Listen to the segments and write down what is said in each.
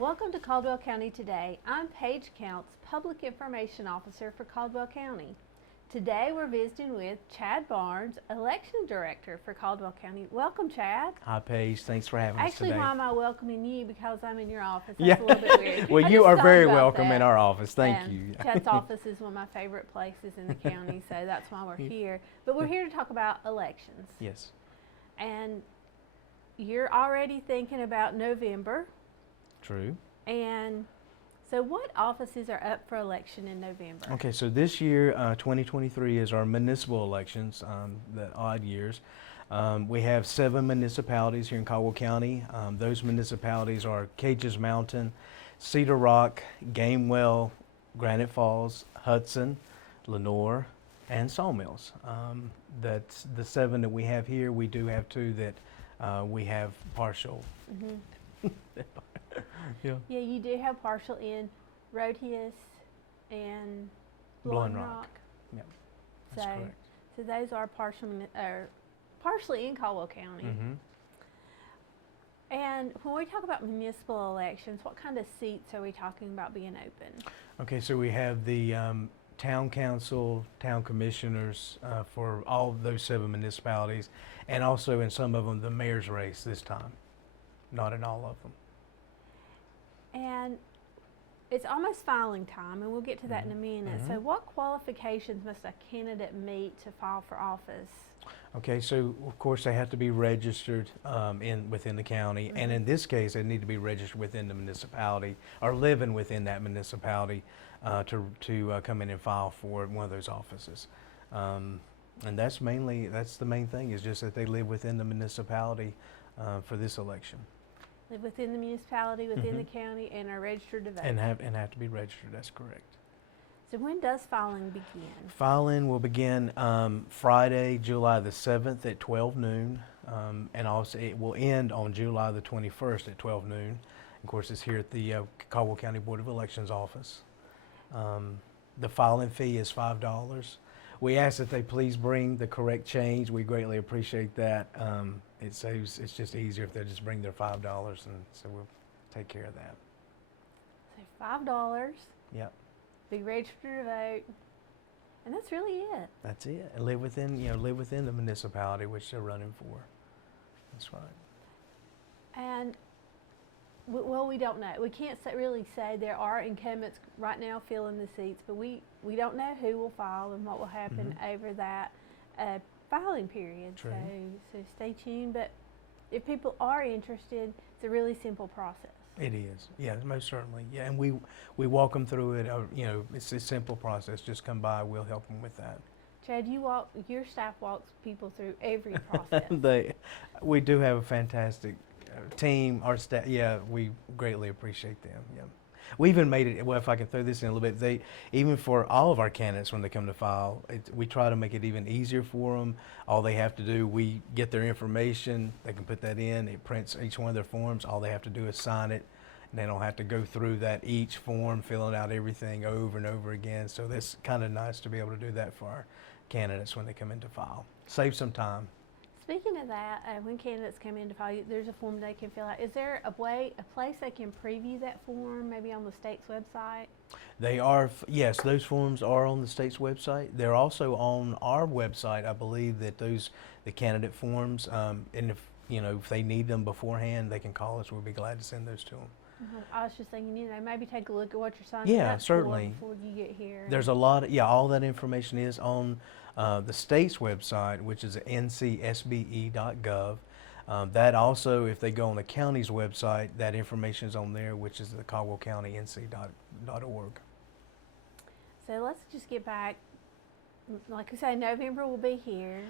Welcome to Caldwell County Today. I'm Paige Counts, Public Information Officer for Caldwell County. Today we're visiting with Chad Barnes, Election Director for Caldwell County. Welcome, Chad. Hi, Paige. Thanks for having us Actually, today. why am I welcoming you? Because I'm in your office. That's Yeah. a little bit weird. Well, I you just are thought very about welcome that. in our office. Thank you. Chad's office is one of my favorite places in the county, so that's why we're here. But we're here to talk about elections. Yes. And you're already thinking about November. True. And so what offices are up for election in November? Okay, so this year, 2023, is our municipal elections, the odd years. We have 7 municipalities here in Caldwell County. Those municipalities are Cajah Mountain, Cedar Rock, Gamewell, Granite Falls, Hudson, Lenoir, and Sawmills. That's the 7 that we have here. We do have 2 that we have partial. Mm-hmm. Yeah. Yeah, you do have partial in Rhodhiss and Blowing Rock. Yeah, that's so, correct. so those are partially in Caldwell County. Mm-hmm. And when we talk about municipal elections, what kind of seats are we talking about being open? Okay, so we have the town council, town commissioners for all of those 7 municipalities, and also in some of them the mayor's race this time, not in all of them. And it's almost filing time, and we'll get to that in a minute. Mm-hmm. So what qualifications must a candidate meet to file for office? Okay, so of course they have to be registered within the county, and in this case they need to be registered within the municipality or living within that municipality to come in and file for one of those offices. And that's the main thing, is just that they live within the municipality for this election. Live within the municipality, within the county, and are registered to vote. And have to be registered. That's correct. So when does filing begin? Filing will begin Friday, July the 7th at 12 noon, and also it will end on July the 21st at 12 noon. Of course, it's here at the Caldwell County Board of Elections office. The filing fee is $5. We ask that they please bring the correct change. We greatly appreciate that. It's just easier if they just bring their $5, and so we'll take care of that. So $5. Yep. Be registered to vote, and that's really it. That's it. And live within the municipality which they're running for. That's right. And well, we don't know. We can't really say there are incumbents right now filling the seats, but we don't know who will file and what will happen over that filing period. True. So stay tuned. But if people are interested, it's a really simple process. It is, yeah, most certainly, yeah, and we walk them through it. It's a simple process. Just come by, we'll help them with that. Chad, your staff walks people through every process. We do have a fantastic team. Our staff, yeah, we greatly appreciate them. Yeah, we even made it. Well, if I can throw this in a little bit, even for all of our candidates when they come to file, we try to make it even easier for them. All they have to do, we get their information, they can put that in. It prints each one of their forms. All they have to do is sign it. And they don't have to go through that each form, filling out everything over and over again. So that's kind of nice to be able to do that for our candidates when they come in to file. Save some time. Speaking of that, when candidates come in to file, there's a form they can fill out. Is there a place they can preview that form, maybe on the state's website? They are, yes, those forms are on the state's website. They're also on our website. I believe that the candidate forms, and if they need them beforehand, they can call us. We'll be glad to send those to them. I was just thinking, maybe take a look at what you're signing up certainly. for before you get here. There's a lot of, all that information is on the state's website, which is ncsbe.gov. That also, if they go on the county's website, that information is on there, which is the Caldwell County NC.org. So let's just get back. Like I say, November will be here.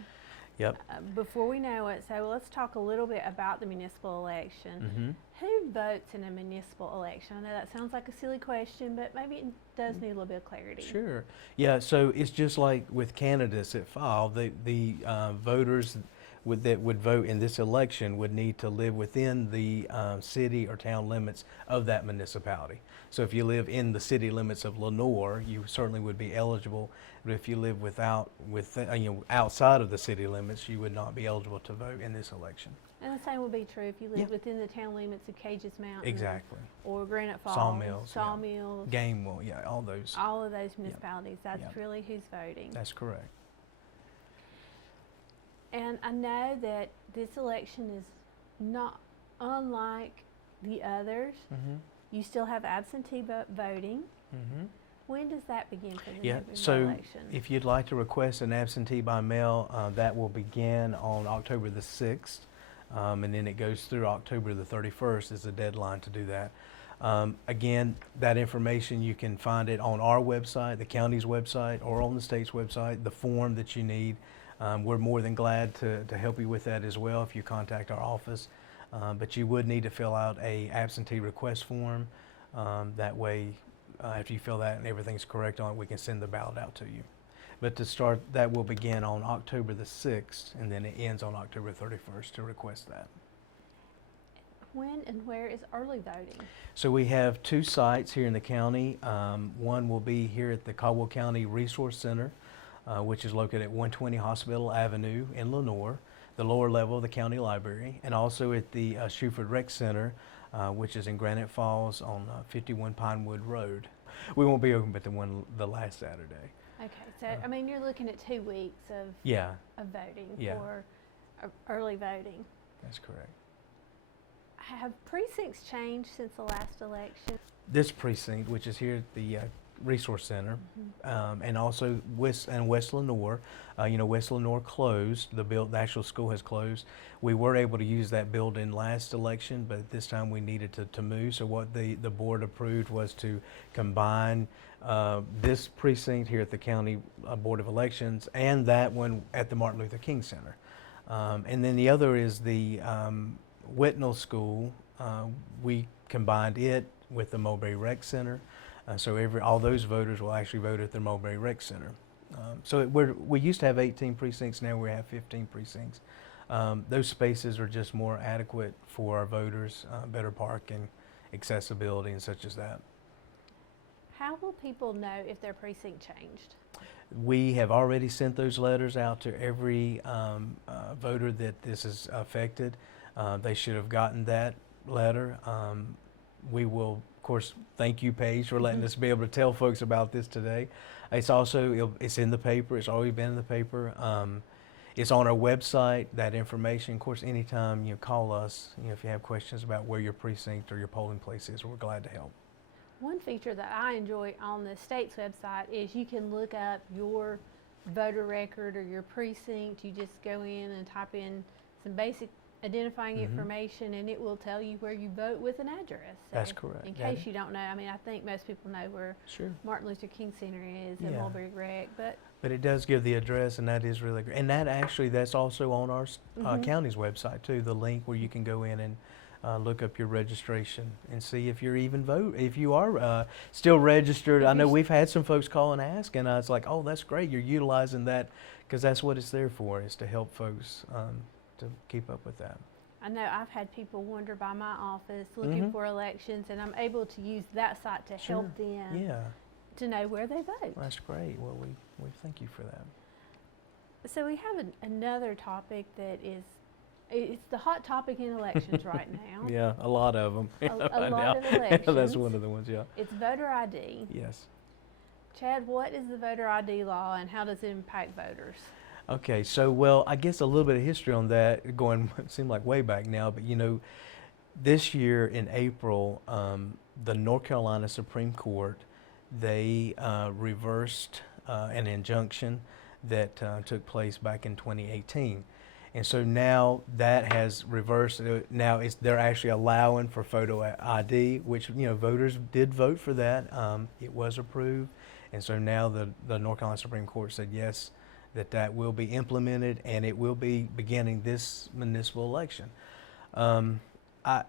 Yep. Before we know it, so let's talk a little bit about the municipal election. Who votes in a municipal election? I know that sounds like a silly question, but maybe it does need a little bit of clarity. Sure. Yeah, so it's just like with candidates that file, the voters that would vote in this election would need to live within the city or town limits of that municipality. So if you live in the city limits of Lenoir, you certainly would be eligible. But if you live outside of the city limits, you would not be eligible to vote in this election. And the same would be true if you live Yeah. within the town limits of Cajah's Mountain. Exactly. Or Granite Falls. Sawmills. Yeah. Sawmills. Gamewell, yeah, all those. All of those municipalities. That's Yep. really who's voting. That's correct. And I know that this election is not unlike the others. Mm-hmm. You still have absentee voting. Mm-hmm. When does that begin for the Yeah, November so election? if you'd like to request an absentee by mail, that will begin on October the 6th, and then it goes through October the 31st is the deadline to do that. Again, that information, you can find it on our website, the county's website, or on the state's website, the form that you need. We're more than glad to help you with that as well if you contact our office. But you would need to fill out a absentee request form. That way, after you fill that and everything's correct on it, we can send the ballot out to you. But to start, that will begin on October the 6th, and then it ends on October 31st to request that. When and where is early voting? So we have 2 sites here in the county. One will be here at the Caldwell County Resource Center, which is located at 120 Hospital Avenue in Lenoir, the lower level of the county library, and also at the Shreveford Rec Center, which is in Granite Falls on 51 Pinewood Road. We won't be open but the last Saturday. Okay, so I mean you're looking at 2 weeks of Yeah, voting Yeah. for early voting. that's correct. Have precincts changed since the last election? This precinct, which is here at the Resource Center, Mm-hmm. and also West Lenoir. West Lenoir closed. The actual school has closed. We were able to use that building last election, but this time we needed to move. So what the board approved was to combine this precinct here at the County Board of Elections and that one at the Martin Luther King Center. And then the other is the Whitnell School. We combined it with the Mulberry Rec Center. So all those voters will actually vote at the Mulberry Rec Center. So we used to have 18 precincts, now we have 15 precincts. Those spaces are just more adequate for our voters, better parking, accessibility, and such as that. How will people know if their precinct changed? We have already sent those letters out to every voter that this is affected. They should have gotten that letter. We will, of course, thank you, Paige, for letting us be able to tell folks about this today. It's in the paper. It's already been in the paper. It's on our website, that information. Of course, anytime you call us, if you have questions about where your precinct or your polling place is, we're glad to help. One feature that I enjoy on the state's website is you can look up your voter record or your precinct. You just go in and type in some basic identifying information, and it will tell you where you vote with an address. So That's correct. in case you don't know, I mean, I think most people know where Sure. Martin Luther King Center is and Yeah. Mulberry Rec, but But it does give the address, and that is really great. And that's also on our county's website too, the link where you can go in and look up your registration and see if you're if you are still registered. I know we've had some folks call and ask, and it's like, oh, that's great. You're utilizing that because that's what it's there for, is to help folks to keep up with that. I know I've had people wander by my office looking for elections, and I'm able to use that site to help them Yeah, to know where they vote. that's great. Well, we thank you for that. So we have another topic that it's the hot topic in elections right now. Yeah, a lot of them. A lot of elections. That's one of the ones, yeah. It's voter ID. Yes. Chad, what is the voter ID law and how does it impact voters? Okay, so, well, I guess a little bit of history on that, it seemed like way back now, but this year in April, the North Carolina Supreme Court, they reversed an injunction that took place back in 2018. And so now that has reversed. Now they're actually allowing for photo ID, which, voters did vote for that. It was approved. And so now the North Carolina Supreme Court said yes, that will be implemented, and it will be beginning this municipal election. I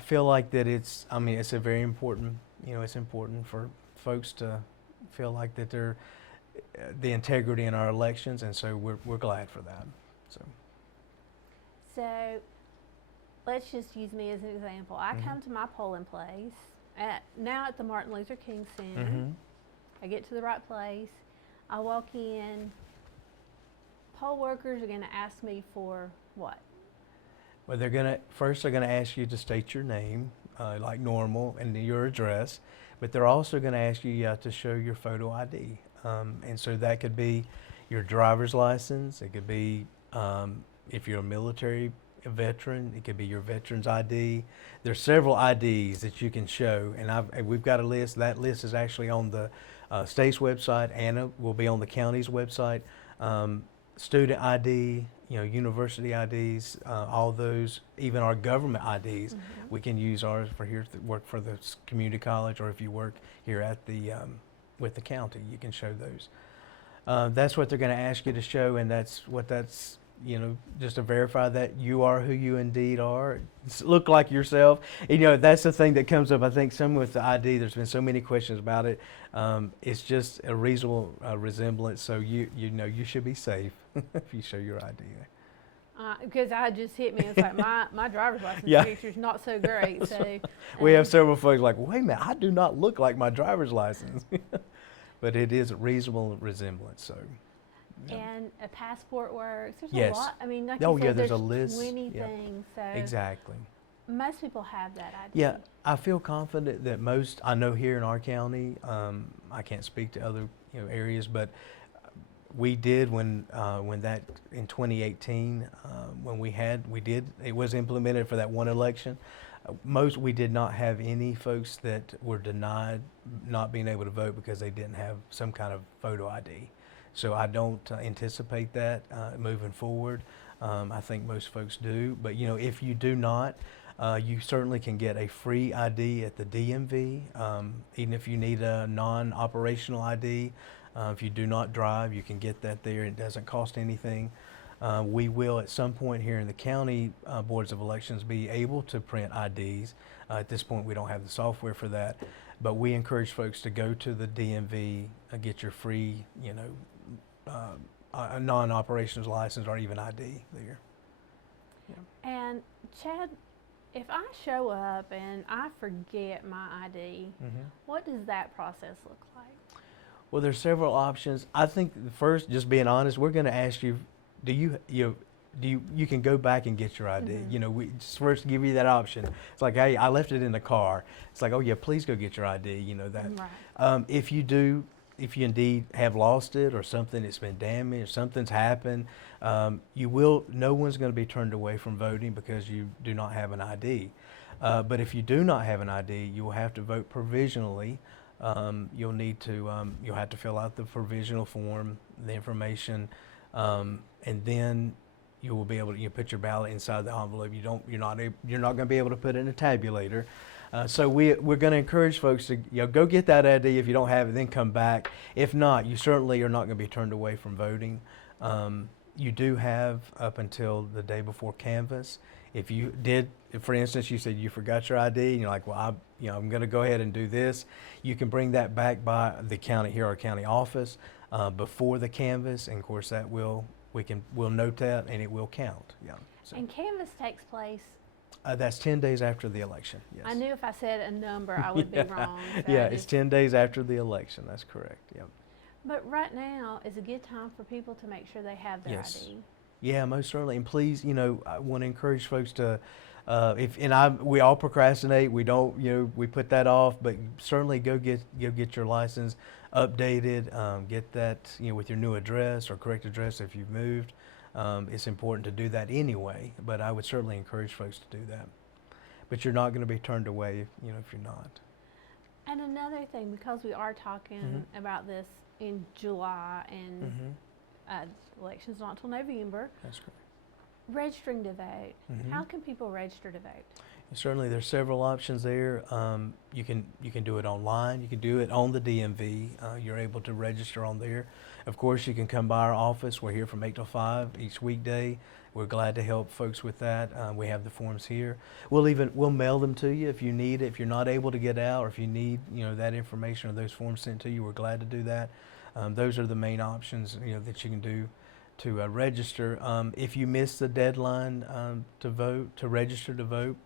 feel like that it's a very important, it's important for folks to feel like that they're the integrity in our elections, and so we're glad for that. So let's just use me as an example. I come to my polling place now at the Martin Luther King Center. I get to the right place. I walk in. Poll workers are going to ask me for what? Well, they're gonna ask you to state your name, like normal, and then your address, but they're also gonna ask you to show your photo ID. And so that could be your driver's license. It could be, if you're a military veteran, it could be your veteran's ID. There's several IDs that you can show, and we've got a list. That list is actually on the state's website, and it will be on the county's website. Student ID, university IDs, all those, even our government IDs, we can use ours for here to work for the community college, or if you work here at the with the county, you can show those. That's what they're going to ask you to show, and that's just to verify that you are who you indeed are. Look like yourself. And, that's the thing that comes up. I think some with the ID, there's been so many questions about it. It's just a reasonable resemblance, so you should be safe if you show your ID. Because it just hit me. It's like my driver's license Yeah. picture's not so great. So We have several folks like, wait a minute, I do not look like my driver's license. But it is a reasonable resemblance, so. Yeah. And a passport works. There's Yes. a lot. I mean, like Oh, you yeah, said, there's a list. 20 Yeah. things. So Exactly. most people have that ID. Yeah, I feel confident that I know here in our county, I can't speak to other areas, but we did when that in 2018 it was implemented for that one election. We did not have any folks that were denied not being able to vote because they didn't have some kind of photo ID. So I don't anticipate that moving forward. I think most folks do, but if you do not, you certainly can get a free ID at the DMV, even if you need a non-operational ID. If you do not drive, you can get that there. It doesn't cost anything. We will at some point here in the county boards of elections be able to print IDs. At this point, we don't have the software for that, but we encourage folks to go to the DMV, get your free, a non-operations license or even ID there. Yeah. And Chad, if I show up and I forget my ID, what does that process look like? Well, there's several options. I think first, just being honest, we're going to ask you, you can go back and get your ID. We just first give you that option. It's like, hey, I left it in the car. It's like, oh yeah, please go get your ID. That. Right. If you indeed have lost it or something that's been damaged, something's happened, no one's going to be turned away from voting because you do not have an ID. But if you do not have an ID, you will have to vote provisionally. You'll have to fill out the provisional form, the information, and then you will be able to put your ballot inside the envelope. You're not going to be able to put it in a tabulator. So we're going to encourage folks to go get that ID. If you don't have it, then come back. If not, you certainly are not going to be turned away from voting. You do have up until the day before canvass. If for instance, you said you forgot your ID, and you're like, well, I'm going to go ahead and do this. You can bring that back by our county office before the canvass, and of course we'll note that, and it will count. Yeah. So. And canvass takes place. That's 10 days after the election. Yes. I knew if I said a number, I would be wrong. So Yeah, it's 10 days after the election. That's correct. Yep. But right now is a good time for people to make sure they have their Yes. ID. Yeah, most certainly. And please, I want to encourage folks to, we all procrastinate. We don't, we put that off. But certainly go get your license updated. Get that, with your new address or correct address if you've moved. It's important to do that anyway. But I would certainly encourage folks to do that. But you're not going to be turned away, if you're not. And another thing, because we are talking about this in July and election's not until November. That's correct. Registering to vote. How can people register to vote? Certainly, there's several options there. You can do it online. You can do it on the DMV. You're able to register on there. Of course, you can come by our office. We're here from 8 till 5 each weekday. We're glad to help folks with that. We have the forms here. We'll mail them to you if you need it. If you're not able to get out, or if you need that information or those forms sent to you, we're glad to do that. Those are the main options that you can do to register. If you miss the deadline to register to vote,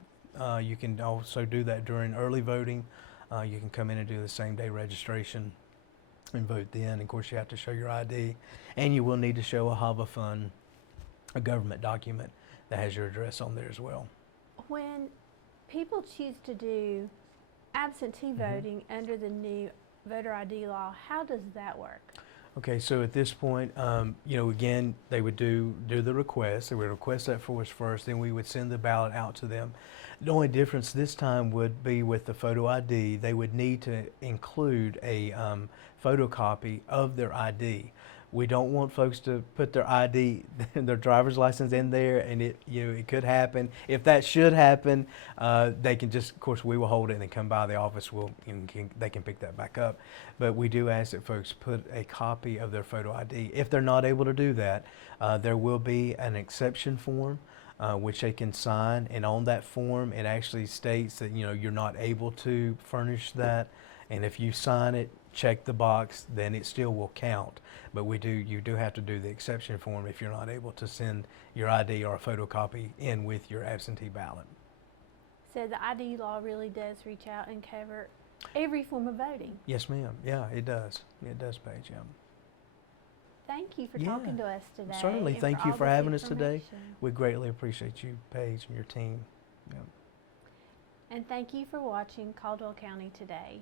you can also do that during early voting. You can come in and do the same day registration and vote then. Of course, you have to show your ID, and you will need to show a HAVA fund, a government document that has your address on there as well. When people choose to do absentee voting under the new voter ID law, how does that work? Okay, so at this point, you know, again, they would do the request. They would request that for us first, then we would send the ballot out to them. The only difference this time would be with the photo ID. They would need to include a photocopy of their ID. We don't want folks to put their ID, their driver's license in there, and it could happen. If that should happen, they can just, of course, we will hold it and then come by the office. They can pick that back up. But we do ask that folks put a copy of their photo ID. If they're not able to do that, there will be an exception form which they can sign, and on that form it actually states that you're not able to furnish that, and if you sign it, check the box, then it still will count. But you do have to do the exception form if you're not able to send your ID or a photocopy in with your absentee ballot. So the ID law really does reach out and cover every form of voting. Yes, ma'am. Yeah, it does. It does, Paige. Yeah. Thank you for talking to us today. Certainly. and Thank you all for this having us today. information. We greatly appreciate you, Paige, and your team. Yeah. And thank you for watching Caldwell County Today.